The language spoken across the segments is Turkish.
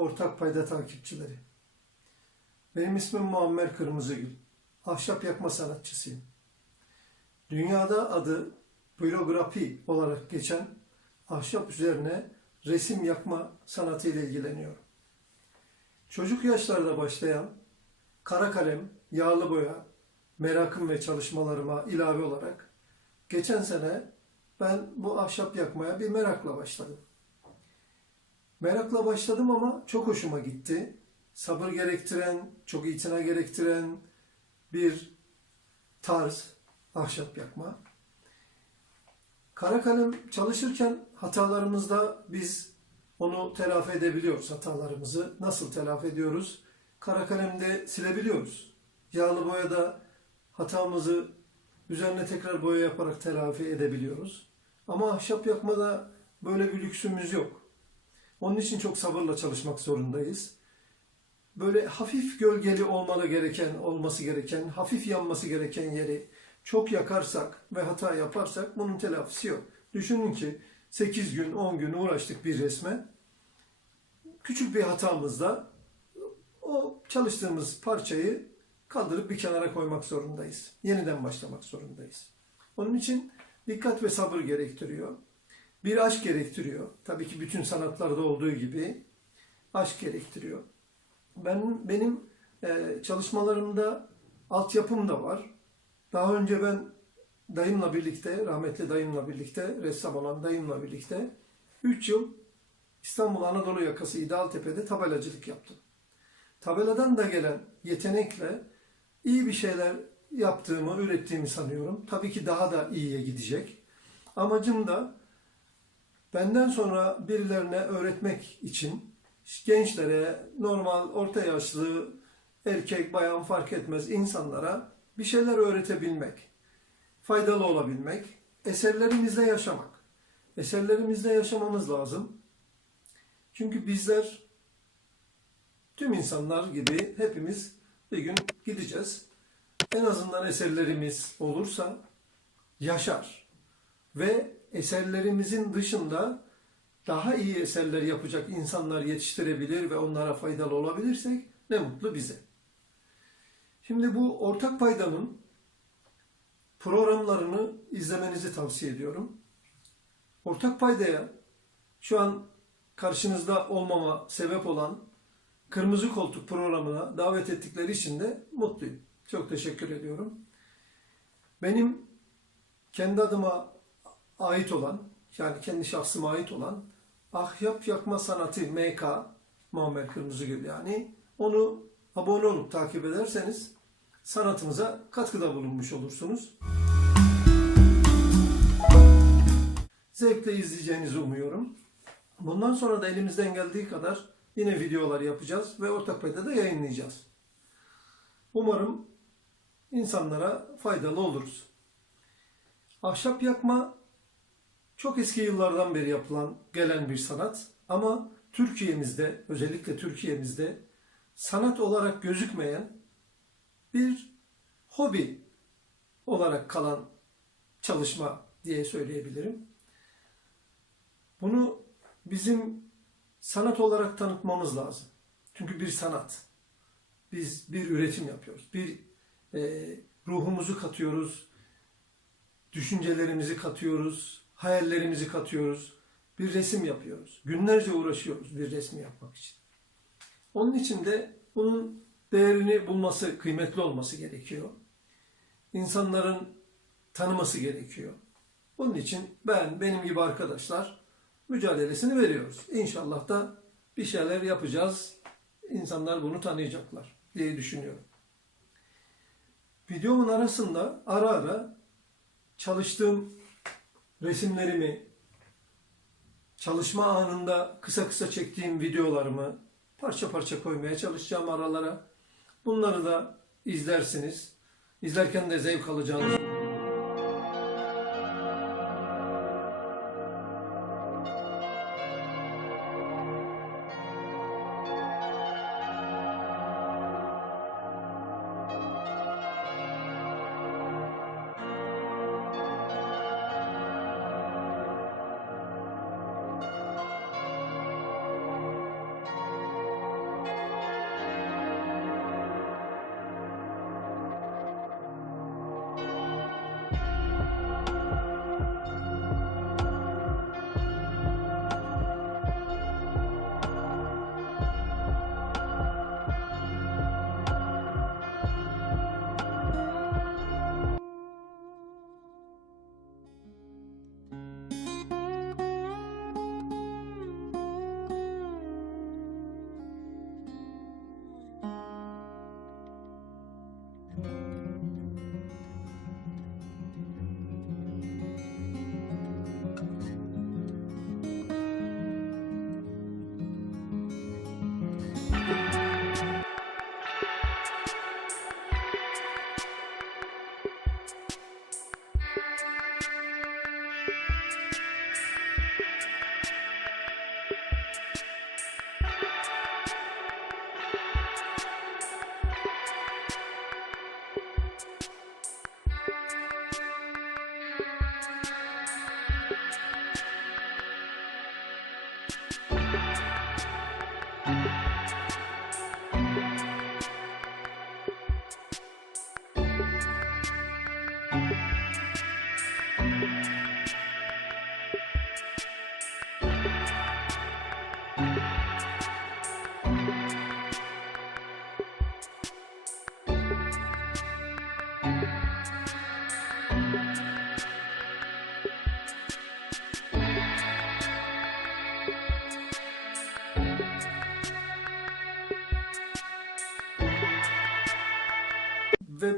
Ortak payda takipçileri. Benim ismim Muammer Kırmızıgül. Ahşap yakma sanatçısıyım. Dünyada adı blografi olarak geçen ahşap üzerine resim yakma sanatıyla ilgileniyorum. Çocuk yaşlarda başlayan kara kalem, yağlı boya, merakım ve çalışmalarıma ilave olarak geçen sene ben bu ahşap yakmaya bir merakla başladım. Merakla başladım ama çok hoşuma gitti. Sabır gerektiren, çok itina gerektiren bir tarz ahşap yakma. Kara kalem çalışırken hatalarımızda biz onu telafi edebiliyoruz hatalarımızı. Nasıl telafi ediyoruz? Kara kalemde silebiliyoruz. Yağlı boyada hatamızı üzerine tekrar boya yaparak telafi edebiliyoruz. Ama ahşap yakmada böyle bir lüksümüz yok. Onun için çok sabırla çalışmak zorundayız. Böyle hafif gölgeli olmalı gereken, olması gereken, hafif yanması gereken yeri çok yakarsak ve hata yaparsak bunun telafisi yok. Düşünün ki 8 gün, 10 gün uğraştık bir resme. Küçük bir hatamızda o çalıştığımız parçayı kaldırıp bir kenara koymak zorundayız. Yeniden başlamak zorundayız. Onun için dikkat ve sabır gerektiriyor. Bir aşk gerektiriyor. Tabii ki bütün sanatlarda olduğu gibi aşk gerektiriyor. Ben benim e, çalışmalarımda altyapım da var. Daha önce ben dayımla birlikte, rahmetli dayımla birlikte, ressam olan dayımla birlikte 3 yıl İstanbul Anadolu yakası İdealtepe'de tabelacılık yaptım. Tabeladan da gelen yetenekle iyi bir şeyler yaptığımı, ürettiğimi sanıyorum. Tabii ki daha da iyiye gidecek. Amacım da benden sonra birilerine öğretmek için gençlere, normal orta yaşlı, erkek, bayan fark etmez insanlara bir şeyler öğretebilmek, faydalı olabilmek, eserlerimizle yaşamak. Eserlerimizle yaşamamız lazım. Çünkü bizler tüm insanlar gibi hepimiz bir gün gideceğiz. En azından eserlerimiz olursa yaşar. Ve eserlerimizin dışında daha iyi eserler yapacak insanlar yetiştirebilir ve onlara faydalı olabilirsek ne mutlu bize. Şimdi bu ortak paydanın programlarını izlemenizi tavsiye ediyorum. Ortak paydaya şu an karşınızda olmama sebep olan Kırmızı Koltuk programına davet ettikleri için de mutluyum. Çok teşekkür ediyorum. Benim kendi adıma ait olan, yani kendi şahsıma ait olan Ahyap Yakma Sanatı MK, Muammer Kırmızıgül yani, onu abone olup takip ederseniz sanatımıza katkıda bulunmuş olursunuz. Zevkle izleyeceğinizi umuyorum. Bundan sonra da elimizden geldiği kadar yine videolar yapacağız ve ortak payda da yayınlayacağız. Umarım insanlara faydalı oluruz. Ahşap yakma çok eski yıllardan beri yapılan, gelen bir sanat ama Türkiye'mizde, özellikle Türkiye'mizde sanat olarak gözükmeyen bir hobi olarak kalan çalışma diye söyleyebilirim. Bunu bizim sanat olarak tanıtmamız lazım. Çünkü bir sanat. Biz bir üretim yapıyoruz. Bir e, ruhumuzu katıyoruz, düşüncelerimizi katıyoruz, hayallerimizi katıyoruz. Bir resim yapıyoruz. Günlerce uğraşıyoruz bir resmi yapmak için. Onun için de bunun değerini bulması, kıymetli olması gerekiyor. İnsanların tanıması gerekiyor. Bunun için ben, benim gibi arkadaşlar mücadelesini veriyoruz. İnşallah da bir şeyler yapacağız. İnsanlar bunu tanıyacaklar diye düşünüyorum. Videomun arasında ara ara çalıştığım resimlerimi, çalışma anında kısa kısa çektiğim videolarımı parça parça koymaya çalışacağım aralara. Bunları da izlersiniz. İzlerken de zevk alacağınız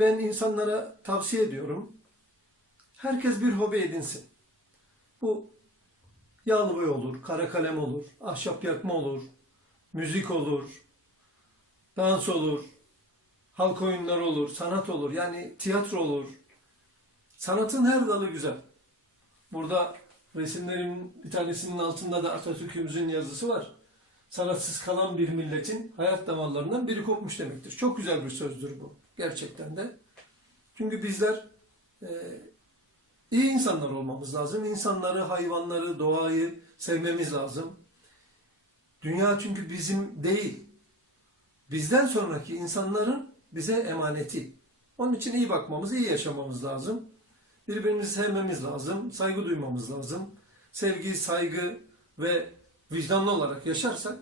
ben insanlara tavsiye ediyorum. Herkes bir hobi edinsin. Bu yağlı boya olur, kara kalem olur, ahşap yakma olur, müzik olur, dans olur, halk oyunları olur, sanat olur. Yani tiyatro olur. Sanatın her dalı güzel. Burada resimlerin bir tanesinin altında da Atatürk'ümüzün yazısı var. Sanatsız kalan bir milletin hayat damarlarından biri kopmuş demektir. Çok güzel bir sözdür bu. Gerçekten de. Çünkü bizler e, iyi insanlar olmamız lazım. İnsanları, hayvanları, doğayı sevmemiz lazım. Dünya çünkü bizim değil. Bizden sonraki insanların bize emaneti. Onun için iyi bakmamız, iyi yaşamamız lazım. Birbirimizi sevmemiz lazım, saygı duymamız lazım. Sevgi, saygı ve vicdanlı olarak yaşarsak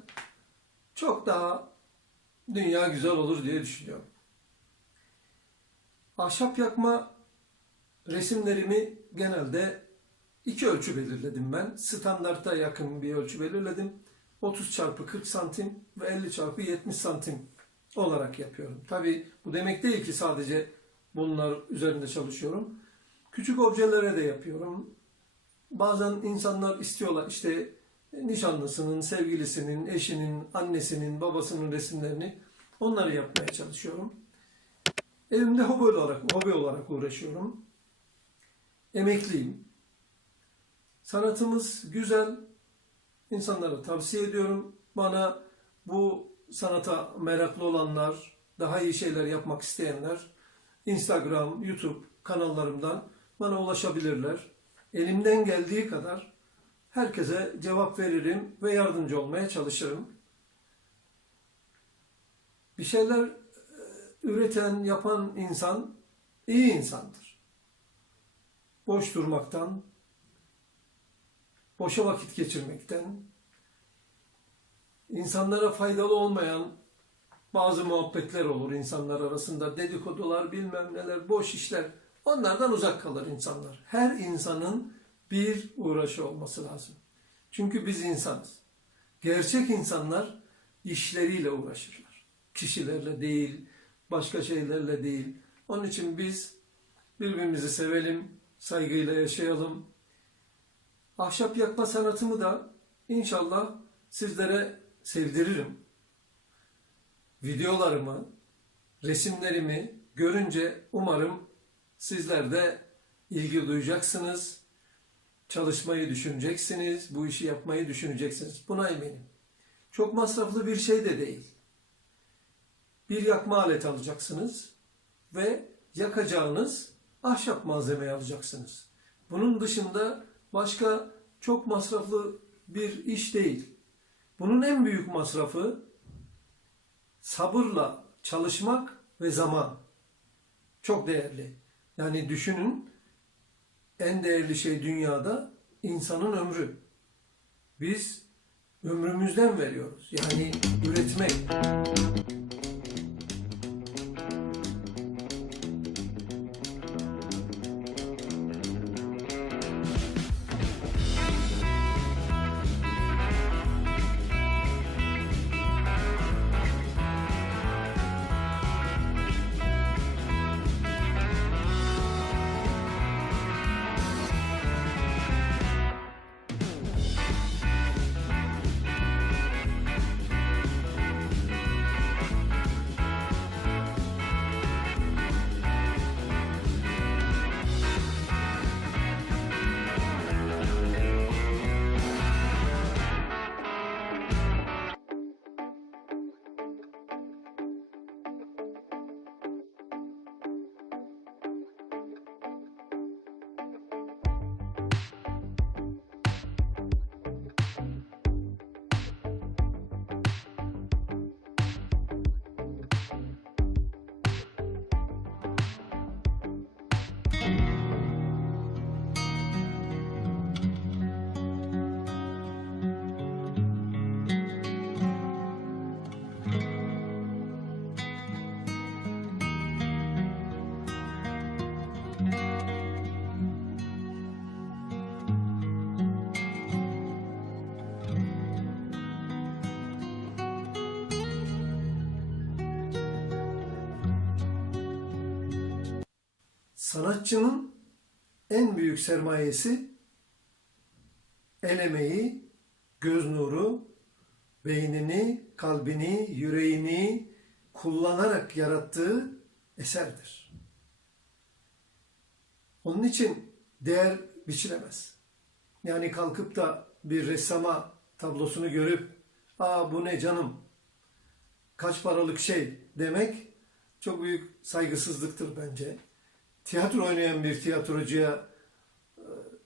çok daha dünya güzel olur diye düşünüyorum. Ahşap yakma resimlerimi genelde iki ölçü belirledim ben. Standarta yakın bir ölçü belirledim. 30 çarpı 40 santim ve 50 çarpı 70 santim olarak yapıyorum. Tabi bu demek değil ki sadece bunlar üzerinde çalışıyorum. Küçük objelere de yapıyorum. Bazen insanlar istiyorlar işte nişanlısının, sevgilisinin, eşinin, annesinin, babasının resimlerini onları yapmaya çalışıyorum. Evimde hobi olarak, hobi olarak uğraşıyorum. Emekliyim. Sanatımız güzel. İnsanlara tavsiye ediyorum. Bana bu sanata meraklı olanlar, daha iyi şeyler yapmak isteyenler Instagram, YouTube kanallarımdan bana ulaşabilirler. Elimden geldiği kadar herkese cevap veririm ve yardımcı olmaya çalışırım. Bir şeyler üreten, yapan insan iyi insandır. Boş durmaktan, boşa vakit geçirmekten, insanlara faydalı olmayan bazı muhabbetler olur insanlar arasında, dedikodular, bilmem neler, boş işler. Onlardan uzak kalır insanlar. Her insanın bir uğraşı olması lazım. Çünkü biz insanız. Gerçek insanlar işleriyle uğraşırlar. Kişilerle değil, başka şeylerle değil. Onun için biz birbirimizi sevelim, saygıyla yaşayalım. Ahşap yakma sanatımı da inşallah sizlere sevdiririm. Videolarımı, resimlerimi görünce umarım sizler de ilgi duyacaksınız çalışmayı düşüneceksiniz, bu işi yapmayı düşüneceksiniz. Buna eminim. Çok masraflı bir şey de değil. Bir yakma aleti alacaksınız ve yakacağınız ahşap malzemeyi alacaksınız. Bunun dışında başka çok masraflı bir iş değil. Bunun en büyük masrafı sabırla çalışmak ve zaman. Çok değerli. Yani düşünün en değerli şey dünyada insanın ömrü. Biz ömrümüzden veriyoruz. Yani üretmek. Sanatçının en büyük sermayesi el emeği, göz nuru, beynini, kalbini, yüreğini kullanarak yarattığı eserdir. Onun için değer biçilemez. Yani kalkıp da bir ressama tablosunu görüp ''Aa bu ne canım, kaç paralık şey'' demek çok büyük saygısızlıktır bence. Tiyatro oynayan bir tiyatrocuya e,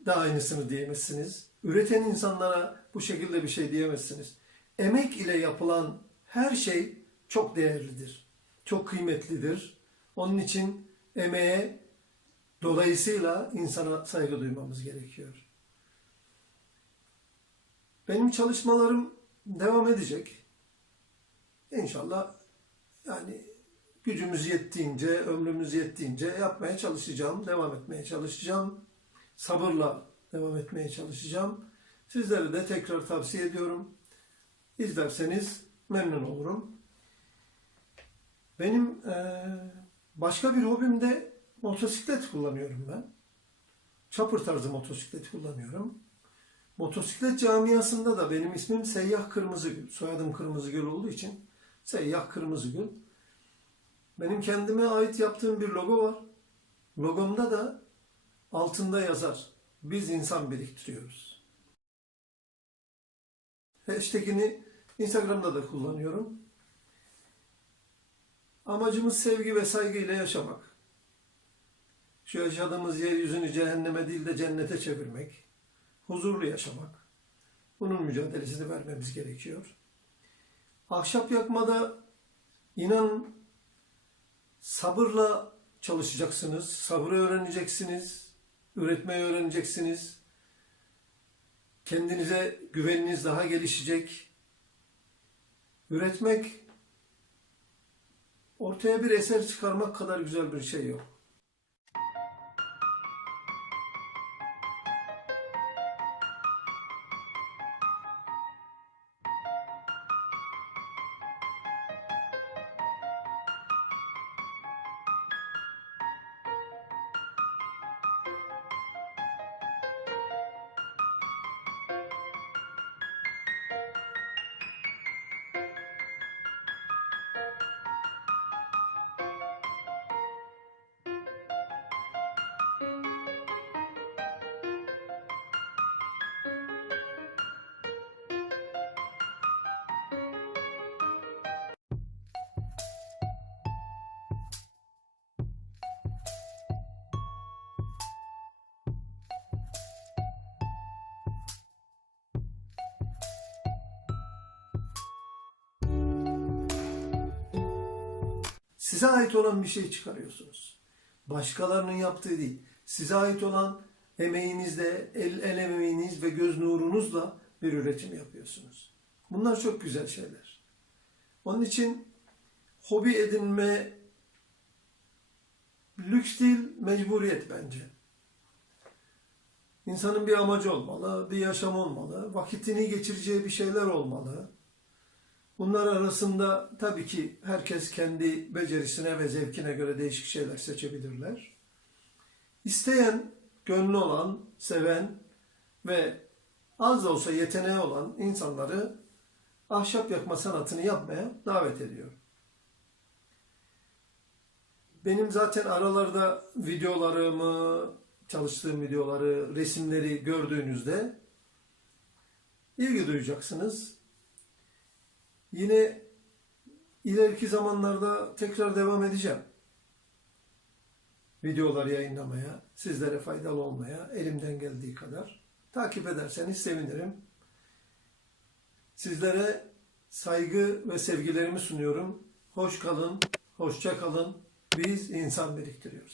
da aynısını diyemezsiniz. Üreten insanlara bu şekilde bir şey diyemezsiniz. Emek ile yapılan her şey çok değerlidir. Çok kıymetlidir. Onun için emeğe dolayısıyla insana saygı duymamız gerekiyor. Benim çalışmalarım devam edecek. İnşallah yani gücümüz yettiğince, ömrümüz yettiğince yapmaya çalışacağım, devam etmeye çalışacağım. Sabırla devam etmeye çalışacağım. Sizlere de tekrar tavsiye ediyorum. İzlerseniz memnun olurum. Benim eee, başka bir hobim de motosiklet kullanıyorum ben. Çapır tarzı motosiklet kullanıyorum. Motosiklet camiasında da benim ismim Seyyah Kırmızıgül. Soyadım Kırmızıgül olduğu için Seyyah Kırmızıgül. Benim kendime ait yaptığım bir logo var. Logomda da altında yazar. Biz insan biriktiriyoruz. Hashtag'ini Instagram'da da kullanıyorum. Amacımız sevgi ve saygı ile yaşamak. Şu yaşadığımız yeryüzünü cehenneme değil de cennete çevirmek. Huzurlu yaşamak. Bunun mücadelesini vermemiz gerekiyor. Ahşap yakmada inanın sabırla çalışacaksınız. Sabrı öğreneceksiniz. Üretmeyi öğreneceksiniz. Kendinize güveniniz daha gelişecek. Üretmek ortaya bir eser çıkarmak kadar güzel bir şey yok. Size ait olan bir şey çıkarıyorsunuz. Başkalarının yaptığı değil. Size ait olan emeğinizle, el, el emeğiniz ve göz nurunuzla bir üretim yapıyorsunuz. Bunlar çok güzel şeyler. Onun için hobi edinme lüks değil, mecburiyet bence. İnsanın bir amacı olmalı, bir yaşam olmalı, vakitini geçireceği bir şeyler olmalı. Bunlar arasında tabii ki herkes kendi becerisine ve zevkine göre değişik şeyler seçebilirler. İsteyen, gönlü olan, seven ve az da olsa yeteneği olan insanları ahşap yakma sanatını yapmaya davet ediyor. Benim zaten aralarda videolarımı, çalıştığım videoları, resimleri gördüğünüzde ilgi duyacaksınız. Yine ileriki zamanlarda tekrar devam edeceğim. Videolar yayınlamaya, sizlere faydalı olmaya elimden geldiği kadar. Takip ederseniz sevinirim. Sizlere saygı ve sevgilerimi sunuyorum. Hoş kalın, hoşça kalın. Biz insan biriktiriyoruz.